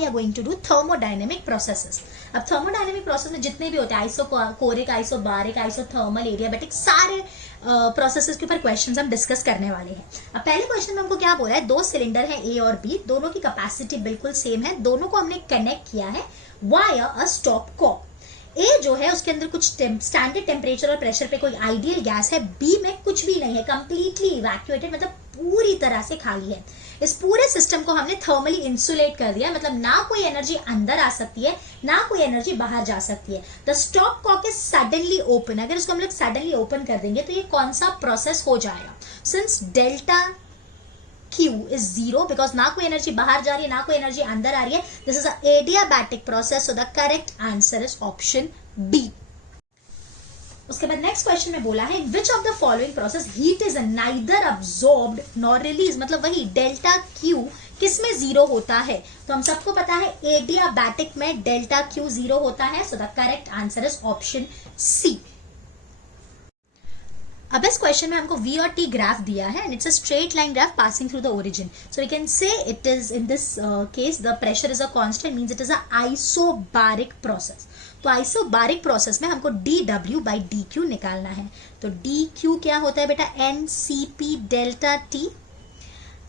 We are going to do thermodynamic processes. अब thermodynamic process में जितने भी होते हैं आइसोकोरिक, आइसोबारिक, आइसोथर्मल, एडियाबैटिक, सारे प्रोसेसेस के ऊपर क्वेश्चंस हम डिस्कस करने वाले हैं। अब पहले क्वेश्चन में हमको क्या बोला है, दो सिलेंडर है ए और बी, दोनों की कैपेसिटी बिल्कुल सेम है, दोनों को हमने कनेक्ट किया है वाया अ स्टॉप कॉक। ए जो है उसके अंदर कुछ स्टैंडर्ड टेम्परेचर और प्रेशर पे कोई आइडियल गैस है, बी में कुछ भी नहीं है, कंप्लीटली इवैक्यूएटेड, मतलब पूरी तरह से खाली है। इस पूरे सिस्टम को हमने थर्मली इंसुलेट कर दिया, मतलब ना कोई एनर्जी अंदर आ सकती है ना कोई एनर्जी बाहर जा सकती है। The stop cock is suddenly open, अगर इसको हम लोग सडनली ओपन कर देंगे तो ये कौन सा प्रोसेस हो जाएगा, since delta Q is 0 because ना कोई एनर्जी बाहर जा रही है ना कोई एनर्जी अंदर आ रही है, this is a adiabatic process, so the correct answer is option B. उसके बाद नेक्स्ट क्वेश्चन में बोला है which of the following process heat is neither absorbed nor release, मतलब वही डेल्टा Q किस में 0 होता है, तो हम सबको पता है एडियाबैटिक में डेल्टा Q 0 होता है, so the correct answer is option C. अब इस क्वेश्चन में हमको V और T ग्राफ दिया है and it's a straight line graph passing through the origin, so we can say it is in this case the pressure is a constant, means it is a isobaric process. तो isobaric process में हमको dW by dQ निकालना है, तो dQ क्या होता है बेटा, NCP डेल्टा T।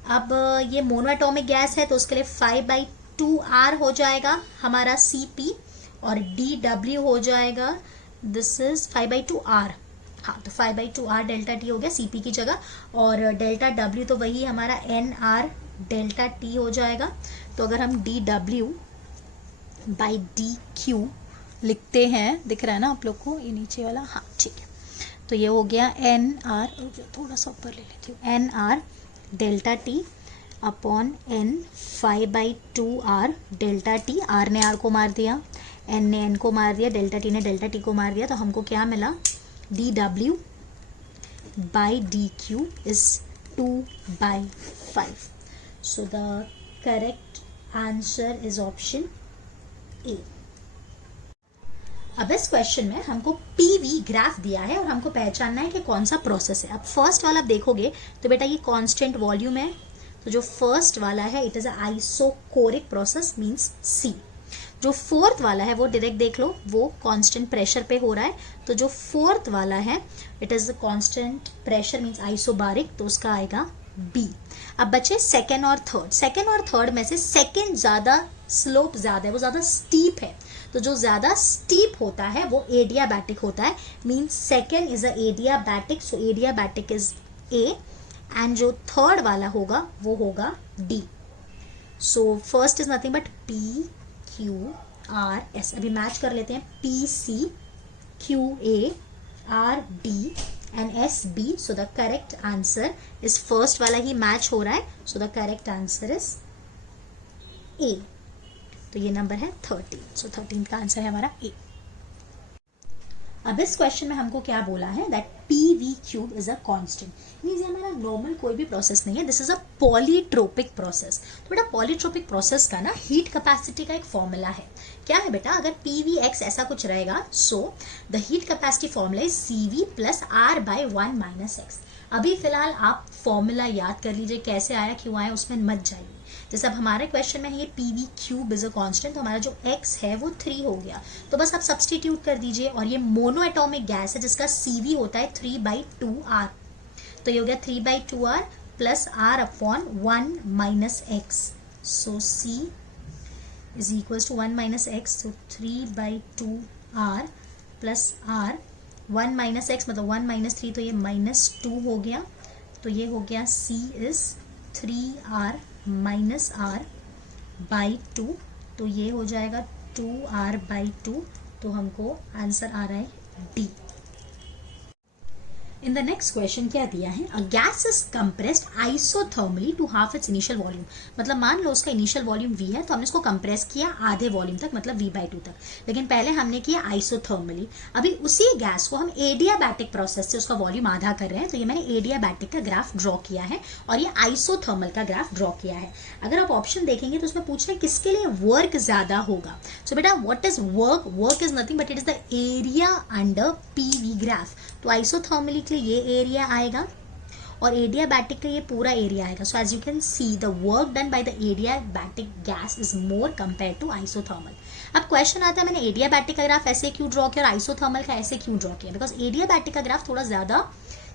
अब ये मोनोएटॉमिक गैस है तो उसके लिए 5/2R हो जाएगा हमारा CP, और dW हो जाएगा, दिस इज 5/2R, हाँ तो 5/2R डेल्टा T हो गया CP की जगह, और डेल्टा W तो वही हमारा NR डेल्टा T हो जाएगा। तो अगर हम dW by dQ लिखते हैं, दिख रहा है ना आप लोग को ये नीचे वाला, हाँ ठीक है, तो ये हो गया NR, थोड़ा सा ऊपर ले लेती हूँ, NR delta T upon N 5/2R delta T, R ने R को मार दिया, N ने N को मार दिया, डेल्टा T ने डेल्टा T को मार दिया, तो हमको क्या मिला, dW by dQ is 2/5, so the correct answer is option A। अब इस क्वेश्चन में हमको PV ग्राफ दिया है और हमको पहचानना है कि कौन सा प्रोसेस है। अब फर्स्ट वाला देखोगे तो बेटा ये कांस्टेंट वॉल्यूम है, तो जो फर्स्ट वाला है it is a isochoric process means C। जो फोर्थ वाला है वो डायरेक्ट देख लो, वो कांस्टेंट प्रेशर पे हो रहा है, तो जो फोर्थ वाला है it is constant pressure means isobaric, तो उसका आएगा बी। अब बचे सेकेंड और थर्ड, सेकेंड और थर्ड में से सेकेंड ज्यादा स्लोप ज्यादा है, वो ज्यादा स्टीप है, तो जो ज्यादा स्टीप होता है वो एडियाबैटिक होता है, means second is a adiabatic, so adiabatic is A, and जो थर्ड वाला होगा वो होगा D. So first is nothing but P Q R S, अभी मैच कर लेते हैं, P C Q A R D and S B, so the correct answer इस फर्स्ट वाला ही मैच हो रहा है, so the correct answer is A. तो ये नंबर है 13, सो 13 का आंसर है हमारा ए। अब इस क्वेश्चन में हमको क्या बोला है, that PV cube is a constant, means ये हमारा नॉर्मल कोई भी प्रोसेस नहीं है, this is a polytropic process. तो बेटा पॉलीट्रोपिक प्रोसेस का ना हीट कैपेसिटी का एक फॉर्मूला है, क्या है बेटा, अगर PVX ऐसा कुछ रहेगा, so the heat capacity formula is CV plus R/1 - X। अभी फिलहाल आप फॉर्मूला याद कर लीजिए, कैसे आया क्यों आया उसमें मत जाइए। जैसे अब हमारे क्वेश्चन में है ये PV cube is a constant, तो हमारा जो x है वो 3 हो गया, तो बस आप सब्सटीट्यूट कर दीजिए, और ये मोनो एटॉमिक गैस है जिसका CV होता है 3/2R, तो ये हो गया 3/2R plus R upon 1 - X, so C is equal to 1 - X, so 3/2R plus R 1 - X मतलब 1 - 3, तो ये -2 हो गया, तो ये हो गया C is 3R minus R by 2, तो ये हो जाएगा 2R/2, तो हमको आंसर आ रहा है D. In the next question क्या दिया है, a gas is compressed isothermally to half its initial volume, मतलब मान लो उसका इनिशियल वॉल्यूम V है तो हमने उसको कंप्रेस किया आधे वॉल्यूम तक, मतलब V/2 तक, लेकिन पहले हमने किया आइसोथर्मली। अभी उसी गैस को हम एडियाबैटिक प्रोसेस से उसका वॉल्यूम आधा कर रहे हैं, तो ये मैंने एडियाबैटिक का ग्राफ ड्रॉ किया है और ये आइसोथर्मल का ग्राफ ड्रॉ किया है। अगर आप ऑप्शन देखेंगे तो उसमें पूछ रहे हैं किसके लिए वर्क ज्यादा होगा, सो बेटा what is work, work is nothing but it is the area under PV graph, तो आइसोथर्मली के लिए ये एरिया आएगा, और एडियाबैटिक का ये पूरा एरिया आएगा. So as you can see the work done by the adiabatic gas is more compare to isothermal. अब क्वेश्चन आता है मैंने एडियाबैटिक का ग्राफ ऐसे क्यों ड्रॉ किया और आइसोथर्मल का ऐसे क्यों ड्रॉ किया. बिकॉज एडियाबैटिक का ग्राफ थोड़ा ज्यादा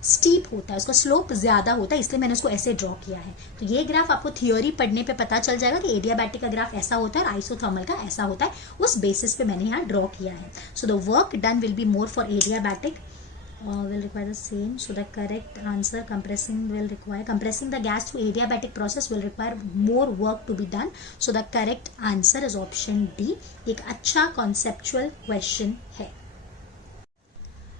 स्टीप होता है, उसका स्लोप ज्यादा होता है, इसलिए मैंने उसको ऐसे ड्रॉ किया है. तो ये ग्राफ आपको थियोरी पढ़ने पे पता चल जाएगा कि एडियाबैटिक का ग्राफ ऐसा होता है और आइसोथर्मल का ऐसा होता है. उस बेसिस पे मैंने यहाँ ड्रॉ किया है. So the work done will be more for adiabatic will require the same. So the correct answer, compressing the gas through adiabatic process will require more work to be done. So the correct answer is option D. एक अच्छा conceptual question है.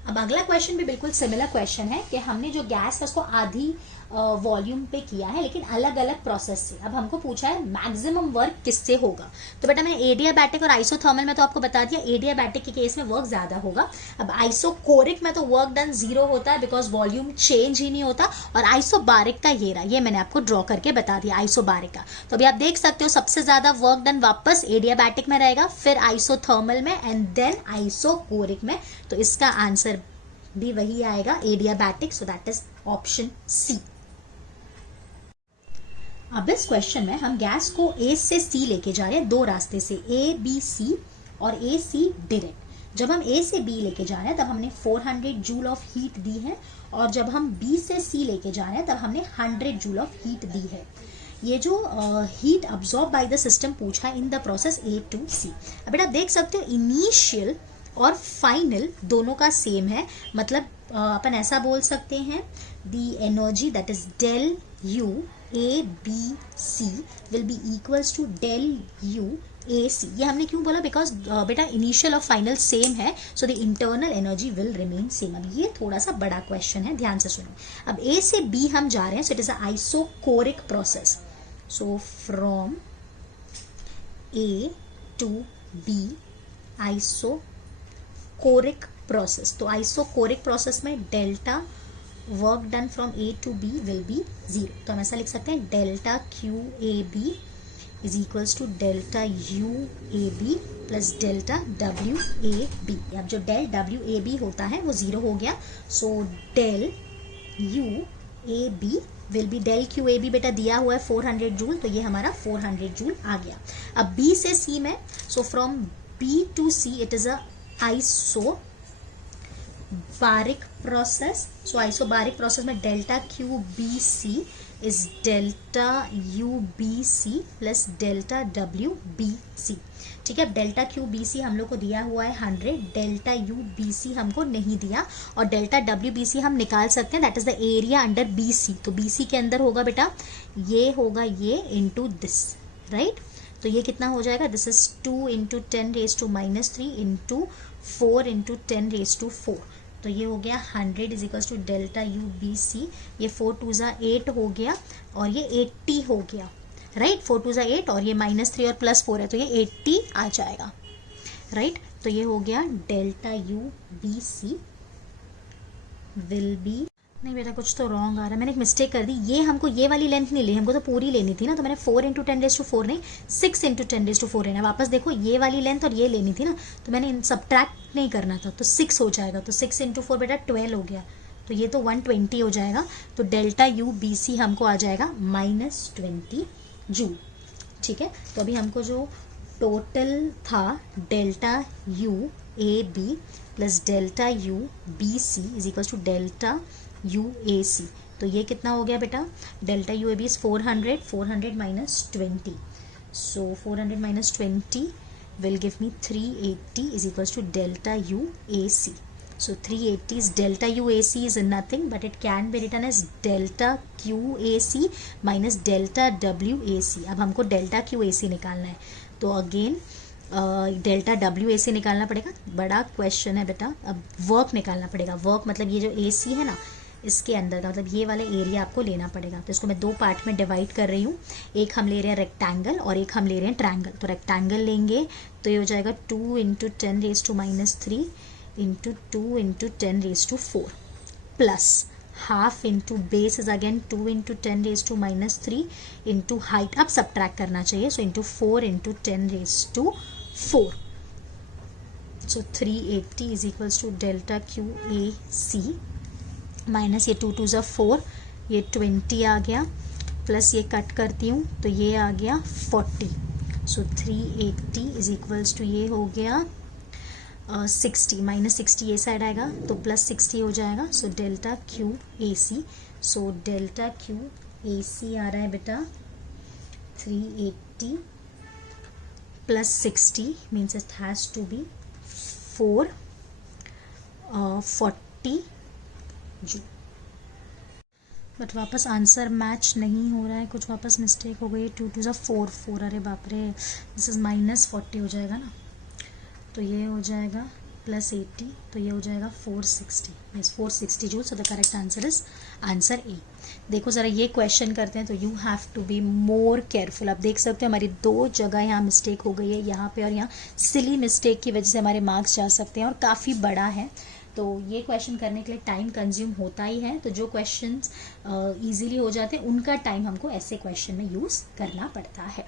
अब अगला question भी बिल्कुल similar question है कि हमने जो गैस है उसको आधी वॉल्यूम पे किया है लेकिन अलग अलग प्रोसेस से. अब हमको पूछा है मैक्सिमम वर्क किससे होगा. तो बेटा मैंने एडियाबैटिक और आइसोथर्मल में तो आपको बता दिया एडियाबैटिक के केस में वर्क ज्यादा होगा. अब आइसोकोरिक में तो वर्क डन 0 होता है बिकॉज वॉल्यूम चेंज ही नहीं होता. और आइसोबारिक का ये रहा, ये मैंने आपको ड्रॉ करके बता दिया आइसोबारिक का. तो अभी आप देख सकते हो सबसे ज्यादा वर्क डन वापस एडियाबैटिक में रहेगा, फिर आइसोथर्मल में एंड देन आइसोकोरिक में. तो इसका आंसर भी वही आएगा adiabatic. So that is option C. अब इस क्वेश्चन में हम गैस को ए से सी लेके जा रहे हैं दो रास्ते से, ए बी सी और ए सी डायरेक्ट. जब हम ए से बी लेके जा रहे हैं तब हमने 400 जूल ऑफ हीट दी है और जब हम बी से सी लेके जा रहे हैं तब हमने 100 जूल ऑफ हीट दी है. ये जो heat absorb by the system पूछा in the process A to C. अब बेटा देख सकते हो इनिशियल और फाइनल दोनों का सेम है. मतलब अपन ऐसा बोल सकते हैं the energy that is del U A B C will be equals to del U A C. ये हमने क्यों बोला बिकॉज बेटा इनिशियल और फाइनल सेम है. So the internal energy will remain same. अब ये थोड़ा सा बड़ा क्वेश्चन है, ध्यान से सुनो. अब ए से बी हम जा रहे हैं. So it is a isochoric process. So from A to B isochoric process. तो आइसोकोरिक प्रोसेस में delta work done from A to B will be 0. तो हम ऐसा लिख सकते हैं delta Q A B is equals to delta U A B plus delta W A B. अब जो डेल डब्ल्यू ए बी होता है वो 0 हो गया. So del U A B will be del Q A B बेटा दिया हुआ है 400 जूल, तो ये हमारा 400 जूल आ गया. अब बी से सी में, so from B to C it is a isobaric process. So isobaric process में delta Q B C is delta U B C plus delta W B C. ठीक है. डेल्टा क्यू बी सी हम लोग को दिया हुआ है 100, डेल्टा यू बी सी हमको नहीं दिया और डेल्टा डब्ल्यू बी सी हम निकाल सकते हैं. That is the area under B C. तो बी सी के अंदर होगा बेटा ये होगा ये इंटू दिस, राइट. तो ये कितना हो जाएगा, this is 2 into 10 raise to -3 into 4 into 10 raise to 4. तो ये हो गया 100 is equals to delta U B C. ये 4 2 ज़ा 8 हो गया और ये 80 हो गया, राइट. 4 2 ज़ा 8 और ये -3 और +4 है तो ये 80 आ जाएगा, राइट. तो ये हो गया delta U B C will be, नहीं बेटा कुछ तो रॉन्ग आ रहा है, मैंने एक मिस्टेक कर दी. ये हमको ये वाली लेंथ नहीं ली, हमको तो पूरी लेनी थी ना. तो मैंने 4 इंटू 10 रेज टू 4 नहीं 6 इंटू 10 रेज टू 4 लेना. वापस देखो ये वाली लेंथ और ये लेनी थी ना, तो मैंने सब्ट्रैक्ट नहीं करना था. तो 6 हो जाएगा. तो 6 इंटू 4 बेटा 12 हो गया. तो ये तो 120 हो जाएगा. तो डेल्टा यू बी सी हमको आ जाएगा -20 जूल. ठीक है. तो अभी हमको जो टोटल था delta U A B plus delta U B C is equal to delta U A C. तो ये कितना हो गया बेटा, delta U A B is 400 -20. So 400 -20 will give me 380 is equals to delta u a c. So 380 is delta u a c is nothing but it can be written as delta q a c minus delta w a c. अब हमको delta q a c निकालना है. तो again delta W ए सी निकालना पड़ेगा. बड़ा question है बेटा. अब वर्क निकालना पड़ेगा. वर्क मतलब ये जो ए सी है ना इसके अंदर का मतलब ये वाला एरिया आपको लेना पड़ेगा. तो इसको मैं 2 पार्ट में डिवाइड कर रही हूँ. एक हम ले रहे हैं रेक्टेंगल और एक हम ले रहे हैं ट्रायंगल. तो रेक्टेंगल लेंगे तो ये हो जाएगा 2 into 10 raise to -3 into 2 into 10 raise to 4 plus half into base is again 2 into 10 raise to -3 into height. अब सब्ट्रैक्ट करना चाहिए. So into 4 into 10 raise to 4. So 380 is equals to delta Q A C minus ये 2 2 ज़ा 4 ये 20 आ गया, plus ये cut करती हूँ तो ये आ गया 40। सो 380 इज इक्वल्स टू ये हो गया 60, -60 ये साइड आएगा तो +60 हो जाएगा। So delta Q A C, so delta Q A C आ रहा है बेटा 380 + 60 means it has to be 440 joule. But वापस आंसर मैच नहीं हो रहा है, कुछ वापस मिस्टेक हो गई। 2 2 4 4, अरे बाप रे, दिस इज -40 हो जाएगा ना, तो ये हो जाएगा +80, तो ये हो जाएगा 460, means 460 joule. So the correct answer is answer A. देखो ज़रा ये क्वेश्चन करते हैं तो you have to be more careful. आप देख सकते हो हमारी 2 जगह यहाँ मिस्टेक हो गई है, यहाँ पे और यहाँ। सिली मिस्टेक की वजह से हमारे मार्क्स जा सकते हैं और काफ़ी बड़ा है, तो ये क्वेश्चन करने के लिए टाइम कंज्यूम होता ही है। तो जो क्वेश्चंस इजीली हो जाते हैं उनका टाइम हमको ऐसे क्वेश्चन में यूज़ करना पड़ता है।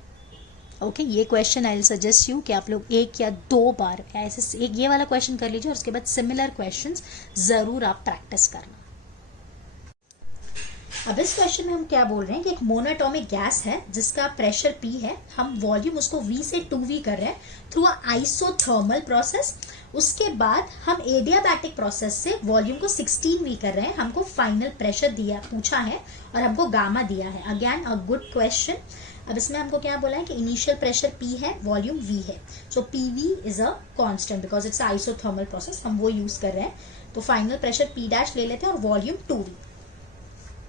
ओके, ये question I will suggest you कि आप लोग 1 या 2 बार ऐसे एक ये वाला क्वेश्चन कर लीजिए और उसके बाद सिमिलर क्वेश्चंस ज़रूर आप प्रैक्टिस करना। अब इस क्वेश्चन में हम क्या बोल रहे हैं कि एक मोनोएटॉमिक गैस है जिसका प्रेशर P है, हम वॉल्यूम उसको V से 2V कर रहे हैं थ्रू अ आइसोथर्मल प्रोसेस। उसके बाद हम एडियाबैटिक प्रोसेस से वॉल्यूम को 16V कर रहे हैं। हमको फाइनल प्रेशर दिया पूछा है और हमको गामा दिया है। Again a good question. अब इसमें हमको क्या बोला है कि इनिशियल प्रेशर P है, वॉल्यूम V है, सो PV is a constant because it's isothermal process, हम वो यूज कर रहे हैं। तो फाइनल प्रेशर P' ले लेते हैं और वॉल्यूम 2V।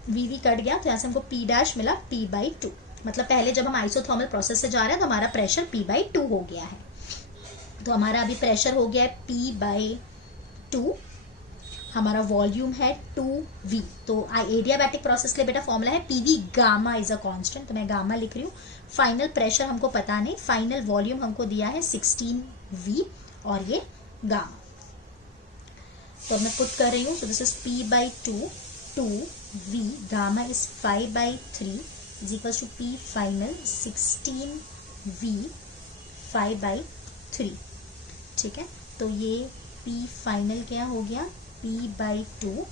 VV कट गया तो यहाँ से हमको P' मिला P/2, मतलब पहले जब हम आइसोथर्मल प्रोसेस से जा रहे हैं तो हमारा प्रेशर P/2 हो गया है। तो हमारा अभी प्रेशर हो गया है P/2, हमारा वॉल्यूम है 2V। तो एडियाबैटिक प्रोसेस के लिए बेटा फॉर्मूला है PV gamma is a constant, तो मैं गामा लिख रही हूँ। फाइनल प्रेशर हमको पता नहीं, फाइनल वॉल्यूम हमको दिया है 16V और ये गामा। तो मैं पुट कर रही हूँ, तो this is P/2 2V, gamma is 5/3 is equals to P final 16V 5/3। ठीक है, तो ये P फाइनल क्या हो गया P/2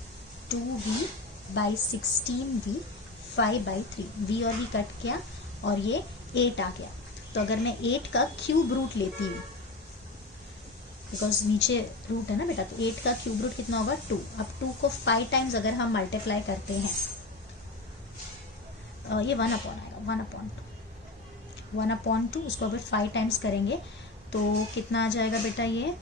2V/16V 5/3, V और V कट किया और ये 8 आ गया। तो अगर मैं 8 का क्यूब रूट लेती हूँ, बिकॉज नीचे रूट है ना बेटा, तो 8 का क्यूब रूट कितना होगा 2। अब 2 को 5 टाइम्स अगर हम मल्टीप्लाई करते हैं, ये 1 अपॉन आएगा, 1/2, उसको अगर 5 टाइम्स करेंगे तो कितना आ जाएगा बेटा, ये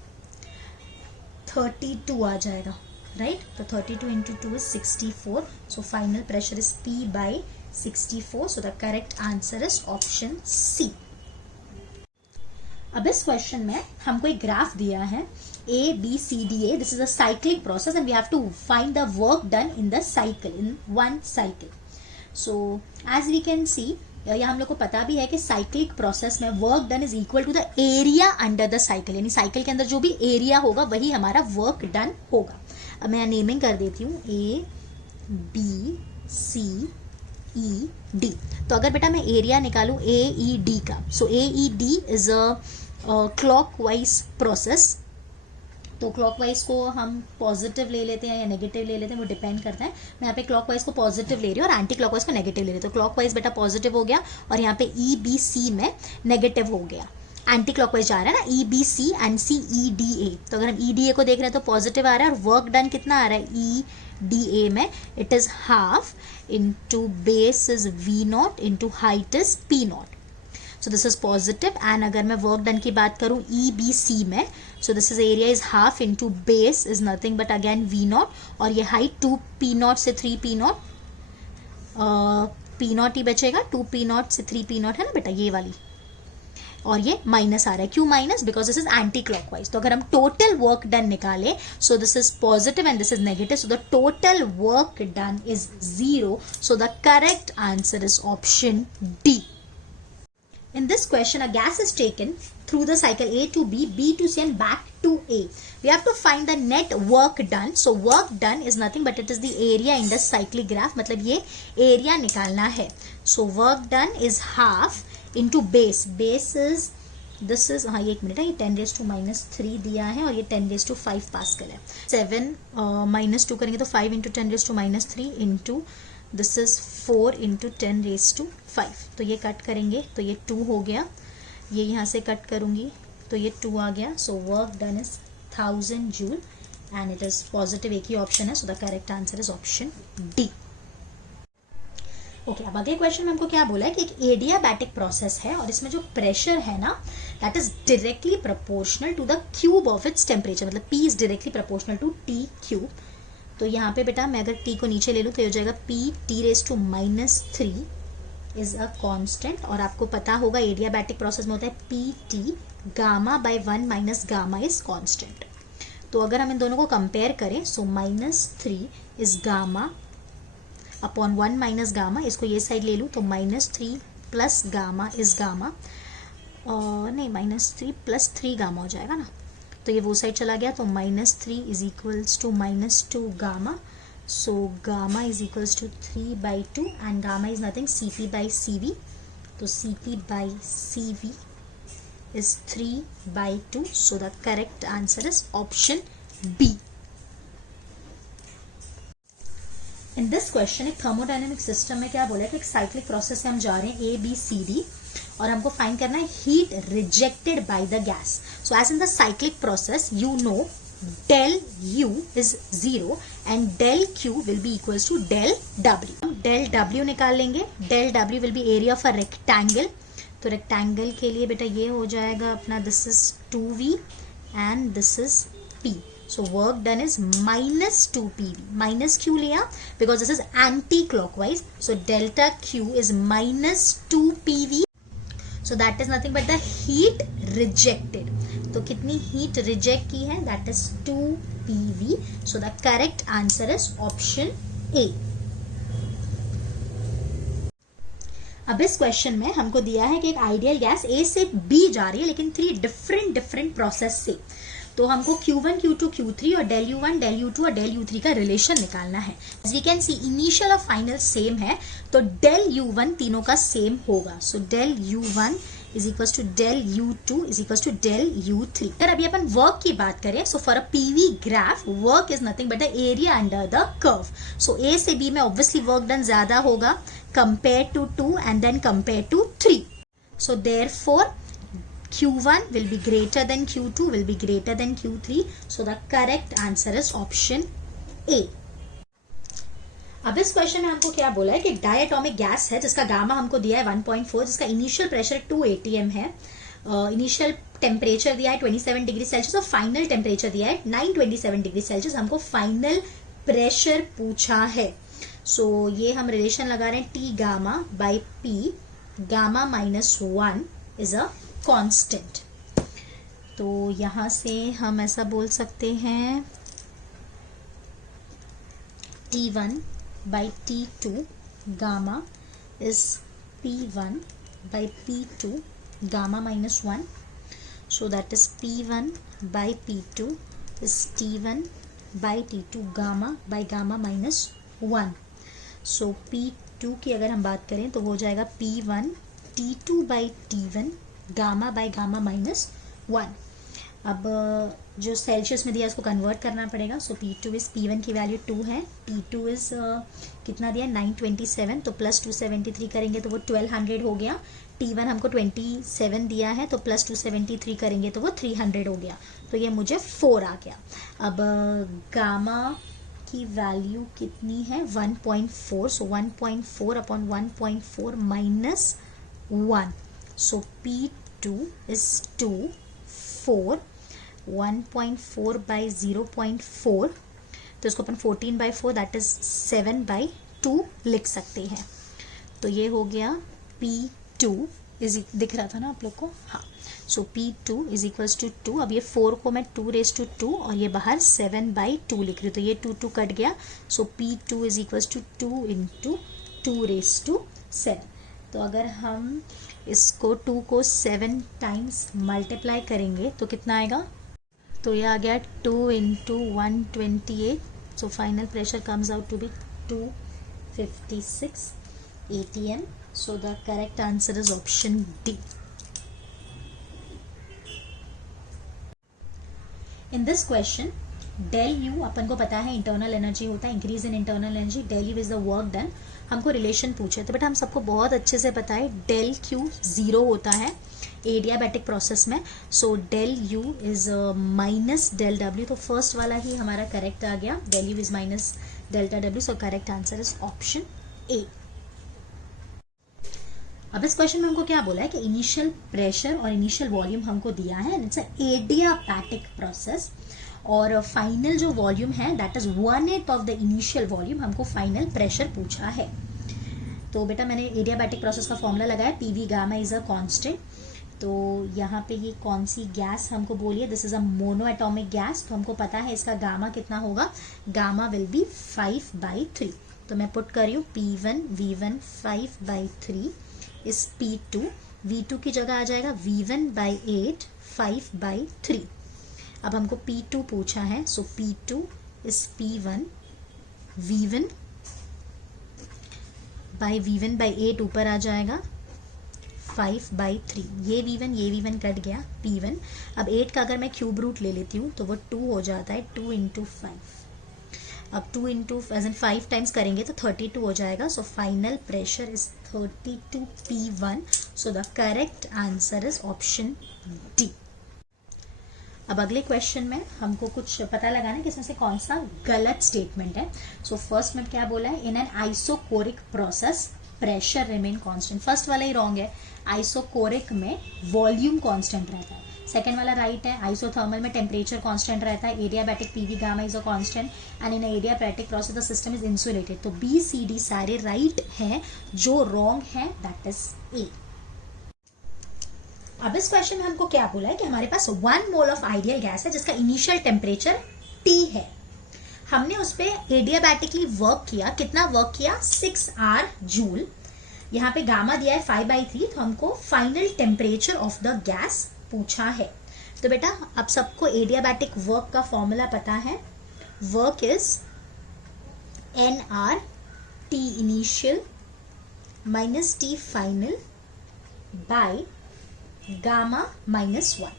32 आ जाएगा, राइट। तो 32 into 2 is 64, so final pressure is P/64, so the correct answer is option C. अब इस क्वेश्चन में हमको एक ग्राफ दिया है ABCDA, this is a cyclic process and we have to find the work done in the cycle, in one cycle. So as we can see, या हम लोग को पता भी है कि साइक्लिक प्रोसेस में work done is equal to the area under the cycle, यानी साइकिल के अंदर जो भी एरिया होगा वही हमारा वर्क डन होगा। अब मैं नेमिंग कर देती हूँ ABCED। तो अगर बेटा मैं एरिया निकालूं AED का, सो AED is a clockwise process. तो क्लॉकवाइज को हम पॉजिटिव ले लेते हैं या नेगेटिव ले लेते हैं, वो डिपेंड करता है। मैं यहाँ पे क्लॉकवाइज को पॉजिटिव ले रही हूँ और एंटी क्लॉकवाइज को नेगेटिव ले रही हूँ। तो क्लॉकवाइज बेटा पॉजिटिव हो गया और यहाँ पे EBC में नेगेटिव हो गया। एंटी क्लॉकवाइज जा रहा है ना EBC एंड CEDA। तो अगर हम EDA को देख रहे हैं तो पॉजिटिव आ रहा है और वर्क डन कितना आ रहा है EDA में, it is half into base is V0 into height is P0। So this is positive. And अगर मैं वर्क डन की बात करूं EBC में, सो this is area is half into base is nothing but again V0 और ये height 2P0 से 3P0, P0 ही बचेगा, 2P0 से 3P0 है ना बेटा, ये वाली, और ये माइनस आ रहा है। क्यों minus? Because this is anti clockwise. तो अगर हम टोटल वर्क डन निकाले, सो this is positive and this is negative, so the total work done is 0, so the correct answer is option D. In this question, a gas is taken through the cycle A to B, B to C and back to A. We have to find the net work done. So work done is nothing but it is the area in the cyclic graph. मतलब ये area निकालना है. So work done is half into base. Base is this is, हाँ ये एक minute है, ये 10⁻³ दिया है और ये 10⁵ पास्कल है। 7 -2 करेंगे तो 5 × 10⁻³ into दिस इज 4 इंटू 10⁵, तो ये कट करेंगे तो ये 2 हो गया, ये यहाँ से कट करूँगी तो ये 2 आ गया. So work done is 1000 joule and it is positive, एक ही ऑप्शन है. So the correct answer is option D. Okay, अब अगले क्वेश्चन में हमको क्या बोला है कि एक एडियाबैटिक प्रोसेस है और इसमें जो प्रेशर है ना that is directly proportional to the cube of its temperature, मतलब P is directly proportional to T cube. तो यहाँ पे बेटा मैं अगर T को नीचे ले लूँ तो ये हो जाएगा P(T⁻³ इज अ कांस्टेंट. और आपको पता होगा एडियाबैटिक प्रोसेस में होता है PT (γ/1 - γ इज कांस्टेंट. तो अगर हम इन दोनों को कंपेयर करें सो -3 is gamma upon 1 minus gamma, इसको ये साइड ले लूँ तो -3 प्लस गामा इज गामा, नहीं -3 + 3 गामा हो जाएगा ना, तो ये वो साइड चला गया. तो -3 is equals to -2 gamma. So gamma is equals to 3/2 and gamma is nothing Cp/Cv. तो Cp/Cv is 3/2. So the correct answer is option B. In this question एक थर्मोडायनेमिक सिस्टम में क्या बोला है कि एक साइक्लिक प्रोसेस से हम जा रहे हैं ABCD और हमको फाइंड करना है heat rejected by the gas. So as in the cyclic process you know del U is 0 and del Q will be equals to del W. हम del W निकाल लेंगे. del W will be area of a rectangle. तो rectangle के लिए बेटा ये हो जाएगा अपना this is 2V and this is P. So work done is -2PV. Minus क्यों लिया? Because this is anti clockwise. So delta Q is -2PV. So that is nothing but the heat rejected. तो कितनी heat reject की है? That is 2PV. So the correct answer is option A. अब इस question में हमको दिया है कि एक आइडियल गैस A से B जा रही है लेकिन 3 डिफरेंट प्रोसेस से. तो हमको Q1, Q2, Q3 और del U1, del U2 और del U3 का रिलेशन निकालना है. As we can see initial और फाइनल सेम है तो del U1 तीनों का सेम होगा. सो del U1 is equals to del U2 is equals to del U3. अगर अभी अपन वर्क की बात करें so for a PV graph work is nothing but the area under the curve. So A से B में obviously work done ज्यादा होगा compared to 2 and then compared to 3. So therefore Q1 will be greater than Q2 will be greater than Q3. So the correct answer is option A. अब इस question में हमको क्या बोला है कि डायटोमिक गैस है जिसका गामा हमको दिया है 1.4, जिसका इनिशियल प्रेशर 2 atm है, इनिशियल टेम्परेचर दिया है 27 डिग्री सेल्सियस और फाइनल टेम्परेचर दिया है 927 डिग्री सेल्सियस. हमको फाइनल प्रेशर पूछा है. सो ये हम रिलेशन लगा रहे हैं T gamma by P. Gamma -1 is a constant. तो यहां से हम ऐसा बोल सकते हैं T1 by T2 gamma is P1 by P2 gamma -1. So that is P1 by P2 is T1 by T2 gamma by gamma -1. So P2 की अगर हम बात करें तो वो हो जाएगा P1 T2 by T1 gamma by gamma -1. अब जो सेल्सियस में दिया इसको कन्वर्ट करना पड़ेगा. सो P2 इज P1 की वैल्यू 2 है, T2 इज कितना दिया 927, तो प्लस 273 करेंगे तो वो 1200 हो गया. T1 हमको 27 दिया है तो प्लस 273 करेंगे तो वो 300 हो गया. तो ये मुझे 4 आ गया. अब गामा की वैल्यू कितनी है 1.4. सो 1.4 upon 1.4 -1. So P2 is 2 4. 1.4 by 0.4 तो इसको अपन 14/4 दैट इज 7/2 लिख सकते हैं. तो ये हो गया P2 इज दिख रहा था ना आप लोग को. हाँ. सो P2 इज इक्वल्स टू 2. अब ये 4 को मैं 2⁻2 और ये बाहर 7/2 लिख रही हूँ तो ये 2 कट गया. सो P2 इज इक्वल्स टू 2 × 2⁻7. तो अगर हम इसको 2 को 7 टाइम्स मल्टीप्लाई करेंगे तो कितना आएगा? तो ये आ गया 2 × 128. So final pressure comes out to be 256 atm. So the correct answer is option D. In this question del U अपन को पता है इंटरनल एनर्जी होता है, increase in internal energy. del U is the work done. हमको relation पूछे, तो बेटा हम सबको बहुत अच्छे से पता है डेल क्यू 0 होता है एडियाबैटिक प्रोसेस में. So del U is minus del W, तो फर्स्ट वाला ही हमारा करेक्ट आ गया. Del U is minus delta W, so correct answer is option A. अब इस क्वेश्चन में हमको क्या बोला है कि इनिशियल प्रेशर और इनिशियल वॉल्यूम हमको दिया है, इट्स एडियाबैटिक प्रोसेस, और फाइनल जो वॉल्यूम है that is 1/8 of the initial volume. हमको फाइनल प्रेशर पूछा है. तो बेटा मैंने एडियाबैटिक प्रोसेस का फॉर्मूला लगाया, PV gamma is a constant. तो यहाँ पे ये कौन सी गैस हमको बोली है, this is a mono atomic gas, तो हमको पता है इसका गामा कितना होगा, गामा विल बी 5/3. तो मैं पुट कर रही हूँ P1 V1 5/3 इस P2, V2 की जगह आ जाएगा V1/8 5/3. अब हमको P2 पूछा है, सो P2 इस P1 V1/8 ऊपर आ जाएगा 5/3. ये V1 कट गया P1. अब 8 का अगर मैं क्यूब रूट ले लेती हूँ तो वो 2 हो जाता है, 2 × 5. अब 2 इंटू एज इन 5 टाइम्स करेंगे तो 32 हो जाएगा. सो final pressure is 32 P1. So the correct answer is option D. अब अगले क्वेश्चन में हमको कुछ पता लगाना है कि इसमें से कौन सा गलत स्टेटमेंट है. सो फर्स्ट में क्या बोला है, in an isochoric process pressure remain constant. First वाला ही रॉन्ग है, आइसोकोरिक में वॉल्यूम कांस्टेंट रहता है. सेकेंड वाला राइट है, आइसोथर्मल में टेम्परेचर कांस्टेंट रहता है. Adiabatic PV gamma is a constant and in adiabatic process the system is insulated. तो बी सी डी सारे राइट हैं, जो रॉन्ग है दैट इज ए. अब इस क्वेश्चन में हमको क्या बोला है कि हमारे पास 1 मोल ऑफ आइडियल गैस है जिसका इनिशियल टेम्परेचर T है. हमने उस पर एडियाबैटिकली वर्क किया. कितना वर्क किया, 6R जूल. यहाँ पे गामा दिया है 5/3, तो हमको final temperature of the gas पूछा है. तो बेटा अब सबको एडियाबैटिक वर्क का फॉर्मूला पता है. Work is NR T initial minus T final bye gamma -1.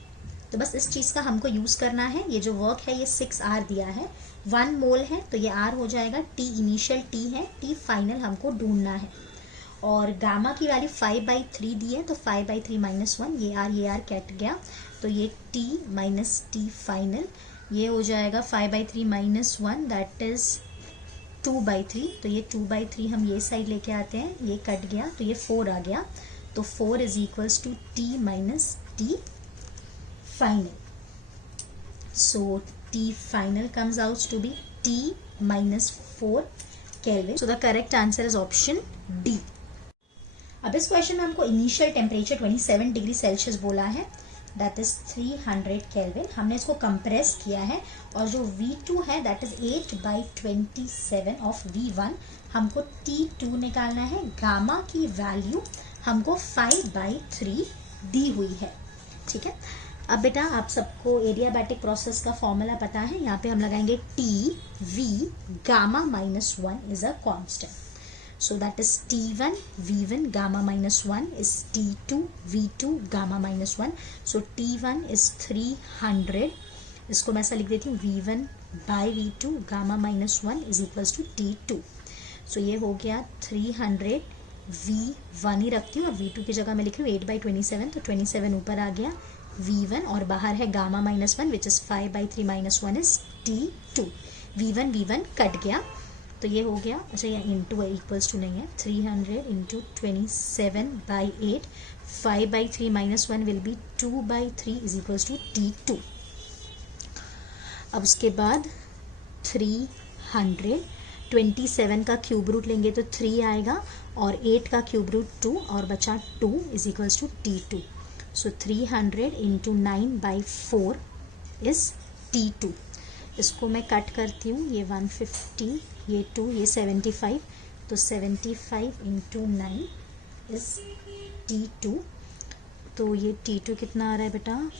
तो बस इस चीज का हमको यूज करना है. ये जो वर्क है ये 6R दिया है, 1 मोल है तो ये R हो जाएगा. T इनिशियल T है, T फाइनल हमको ढूंढना है. और गामा की वैल्यू 5/3 दी है, तो 5/3 -1, ये R कट गया, तो ये T माइनस T फाइनल, ये हो जाएगा 5/3 -1 दैट इज 2/3. तो ये 2/3 हम ये साइड लेके आते हैं, ये कट गया तो ये 4 आ गया. तो 4 is equals to T minus T final. So T final comes out to be T minus 4 Kelvin. So the correct answer is option D. अब इस क्वेश्चन में हमको इनिशियल टेम्परेचर 27 डिग्री सेल्सियस बोला है, दैट इज 300 केल्विन. हमने इसको compress किया है और जो V2 है दैट इज 8/27 ऑफ V1. हमको T2 निकालना है. गामा की वैल्यू हमको 5/3 दी हुई है. ठीक है. अब बेटा आप सबको एडियाबैटिक प्रोसेस का फॉर्मूला पता है. यहाँ पे हम लगाएंगे T V gamma -1 is a constant. So that is T1 V1 gamma -1 is T2 V2 gamma -1. So T1 is 300. इसको मैं ऐसा लिख देती हूँ V1 by V2 gamma -1 is equals to T2. So ये हो गया 300 V1 ही रखती हूँ और V2 की जगह मैं लिख रही हूँ 8/27. तो 27 ऊपर आ गया V1 और बाहर है gamma -1 which is 5/3 -1 is T2. V1 cut गया तो ये हो गया. अच्छा ये इंटू इक्वल्स टू नहीं है. 300 into 27/8 5/3 -1 will be 2/3 is equals to T2. अब उसके बाद 300 27 का क्यूब रूट लेंगे तो 3 आएगा और 8 का क्यूब रूट 2 और बचा 2 is equals to T2. So 300 into 9/4 is T2. इसको मैं कट करती हूँ. ये 150 ये 2 ये 75. तो 75 इंटू 9 इज T2. तो ये T2 कितना आ रहा है बेटा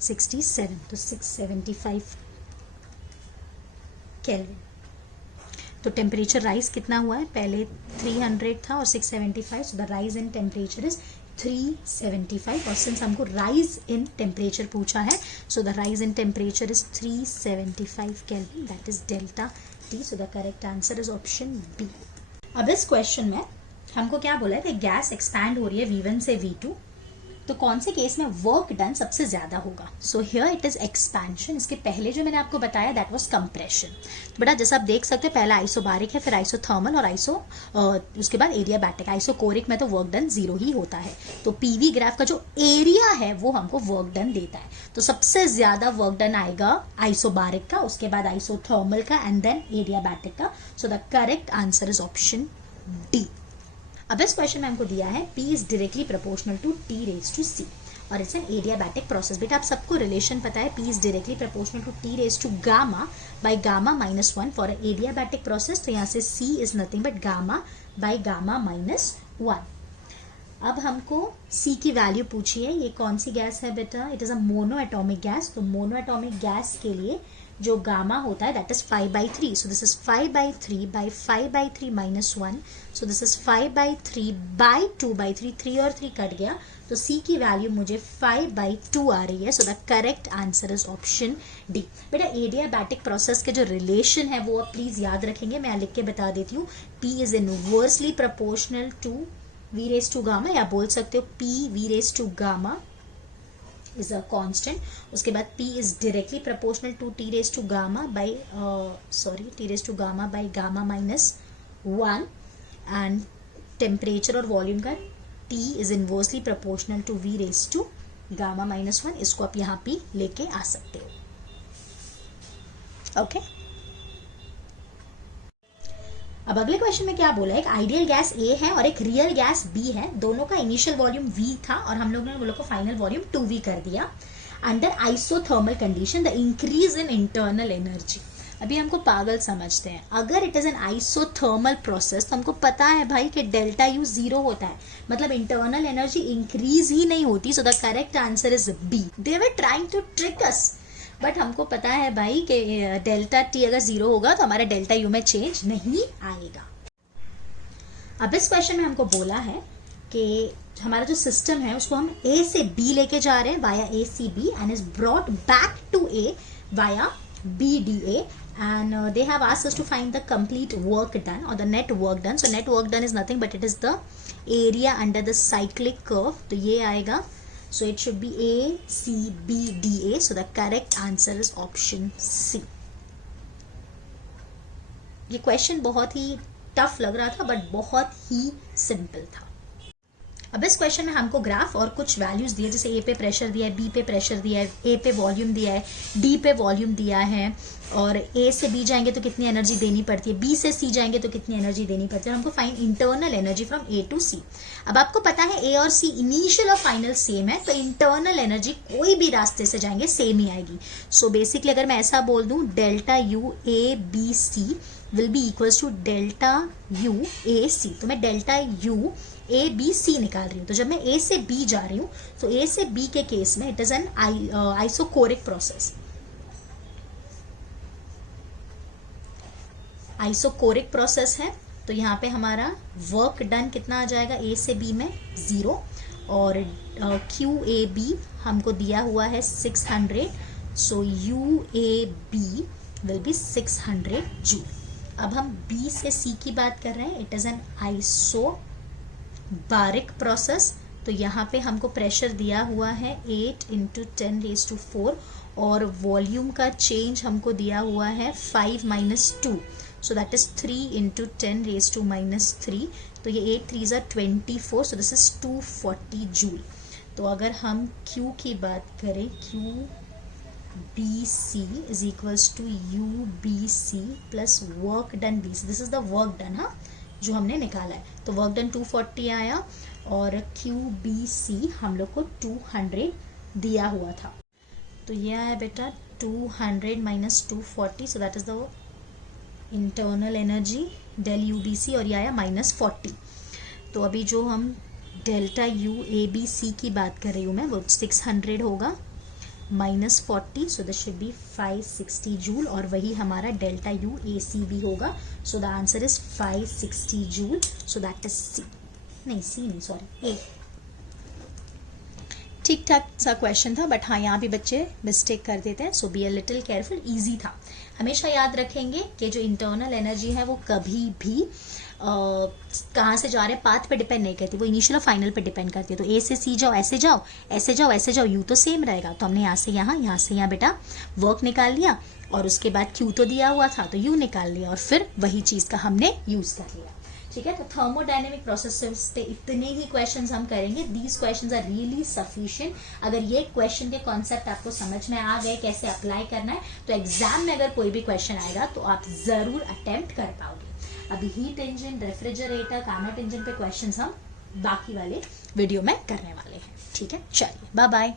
67. तो 675 केल्विन. तो टेम्परेचर राइज कितना हुआ है, पहले 300 था और 675. So the rise in temperature is 375 और सिंस हमको राइज इन टेम्परेचर पूछा है so the rise in temperature is 375 kelvin, that is delta T. So the correct answer is option B. अब इस क्वेश्चन में हमको क्या बोला है कि गैस एक्सपैंड हो रही है V1 से V2, तो कौन से केस में वर्क डन सबसे ज्यादा होगा. So here it is expansion. इसके पहले जो मैंने आपको बताया दैट वाज कंप्रेशन. तो बेटा जैसा आप देख सकते हो पहला आइसोबारिक है, फिर आइसोथर्मल और उसके बाद एडियाबैटिक. आइसोकोरिक में तो वर्क डन 0 ही होता है. तो पीवी ग्राफ का जो एरिया है वो हमको वर्क डन देता है. तो सबसे ज्यादा वर्क डन आएगा आइसोबारिक का, उसके बाद आइसोथर्मल का एंड देन एडियाबैटिक का. So the correct answer is option D. अब इस क्वेश्चन में हमको दिया है P is directly proportional to T raise to C और इट्स एन एडियाबैटिक प्रोसेस. बेटा आप सबको रिलेशन पता है P is directly proportional to T raise to gamma by gamma -1 for adiabatic process. तो यहाँ से C is nothing but gamma by gamma -1. अब हमको C की वैल्यू पूछी है. ये कौन सी गैस है बेटा? It is a mono atomic gas. तो मोनो एटॉमिक गैस के लिए जो गामा होता है that is 5/3. So this is 5/3 by 5/3 -1. So this is 5/3 by 2/3. 3 और 3 कट गया तो C की वैल्यू मुझे 5/2 आ रही है. So the correct answer is option D. बेटा एडियाबैटिक प्रोसेस के जो रिलेशन है वो आप प्लीज याद रखेंगे. मैं लिख के बता देती हूँ. P is inversely proportional to V raise to gamma, या बोल सकते हो P V raise to gamma is a constant. उसके बाद P is directly proportional to T raised to gamma by T raised to gamma by gamma -1 and temperature और volume का T is inversely proportional to V raised to gamma -1. इसको आप यहाँ पे लेके आ सकते हो. ओके अब अगले क्वेश्चन में क्या बोला है, एक आइडियल गैस A है और एक रियल गैस B है. दोनों का इनिशियल वॉल्यूम V था और हम लोगों ने वो लोग को फाइनल वॉल्यूम 2V कर दिया. Under isothermal condition the increase in internal energy. अभी हमको पागल समझते हैं. अगर it is an isothermal process तो हमको पता है भाई कि डेल्टा U 0 होता है, मतलब इंटरनल एनर्जी इंक्रीज ही नहीं होती. So the correct answer is B. They were trying to trick us, but हमको पता है भाई कि डेल्टा T अगर 0 होगा तो हमारा डेल्टा U में चेंज नहीं आएगा. अब इस क्वेश्चन में हमको बोला है कि हमारा जो सिस्टम है उसको हम A से B लेके जा रहे हैं via ACB and is brought back to A via BDA and they have asked us to find the complete work done or the net work done. So net work done is nothing but it is the area under the cyclic curve. तो ये आएगा. So it should be A, C, B, D, A. So the correct answer is option C. ये question बहुत ही tough लग रहा था but बहुत ही simple था. अब इस क्वेश्चन में हमको ग्राफ और कुछ वैल्यूज दिए, जैसे A पे प्रेशर दिया है, B पे प्रेशर दिया है, A पे वॉल्यूम दिया है, D पे वॉल्यूम दिया है, और A से B जाएंगे तो कितनी एनर्जी देनी पड़ती है, B से C जाएंगे तो कितनी एनर्जी देनी पड़ती है. हमको find internal energy from A to C. अब आपको पता है A और C इनिशियल और फाइनल सेम है, तो इंटरनल एनर्जी कोई भी रास्ते से जाएंगे सेम ही आएगी. सो बेसिकली अगर मैं ऐसा बोल दूं delta U A B C will be equals to delta U A C. तो मैं delta U A B C निकाल रही हूँ. तो जब मैं A से B जा रही हूँ तो A से B के केस में it is an isochoric process. Isochoric process है तो यहाँ पे हमारा वर्क डन कितना आ जाएगा A से B में 0 और QAB हमको दिया हुआ है 600. सो UAB विल बी 600 जूल. अब हम B से C की बात कर रहे हैं. It is an isobaric process. तो यहाँ पे हमको प्रेशर दिया हुआ है 8 × 10⁴ और वॉल्यूम का चेंज हमको दिया हुआ है 5 - 2. सो दैट इज 3 × 10⁻³ तो ये 8 3s are 24. So this is 240 joule. तो अगर हम Q की बात करें, QBC is equals to UBC plus work done BC. This is the work done हाँ जो हमने निकाला है. तो वर्क डन 240 आया और QBC हम लोग को 200 दिया हुआ था. तो ये आया बेटा 200 - 240. So that is the internal energy del UBC और ये आया -40. तो अभी जो हम डेल्टा UABC की बात कर रही हूँ मैं वो 600 होगा -40. So this should be 560 joule और वही हमारा डेल्टा UACB होगा. So the answer is 560 joule. So that is C. नहीं C नहीं सॉरी A. ठीक ठाक सा क्वेश्चन था, बट हाँ यहाँ भी बच्चे मिस्टेक कर देते हैं, so be a little careful. Easy था। हमेशा याद रखेंगे कि जो इंटरनल एनर्जी है वो कभी भी कहाँ से जा रहे हैं पाथ पे डिपेंड नहीं करती, वो इनिशियल और फाइनल पे डिपेंड करती है। तो ए से सी जाओ, ऐसे जाओ, ऐसे जाओ, ऐसे जाओ, यू तो सेम रहेगा। तो हमने यहाँ से यहाँ बेटा वर्क निकाल लिया, और उसके बाद क्यू तो दिया हुआ था तो यू निकाल लिया, और फिर वही चीज़ का हमने यूज़ कर लिया। ठीक है, तो थर्मोडायनेमिक प्रोसेसेस पे इतने ही क्वेश्चंस हम करेंगे। These questions are really sufficient. अगर ये क्वेश्चन के कॉन्सेप्ट आपको समझ में आ गए कैसे अप्लाई करना है, तो एग्जाम में अगर कोई भी क्वेश्चन आएगा तो आप जरूर अटेम्प्ट कर पाओगे। अभी heat engine, refrigerator, Carnot engine पे क्वेश्चंस हम बाकी वाले वीडियो में करने वाले हैं। ठीक है, चलिए बाय बाय।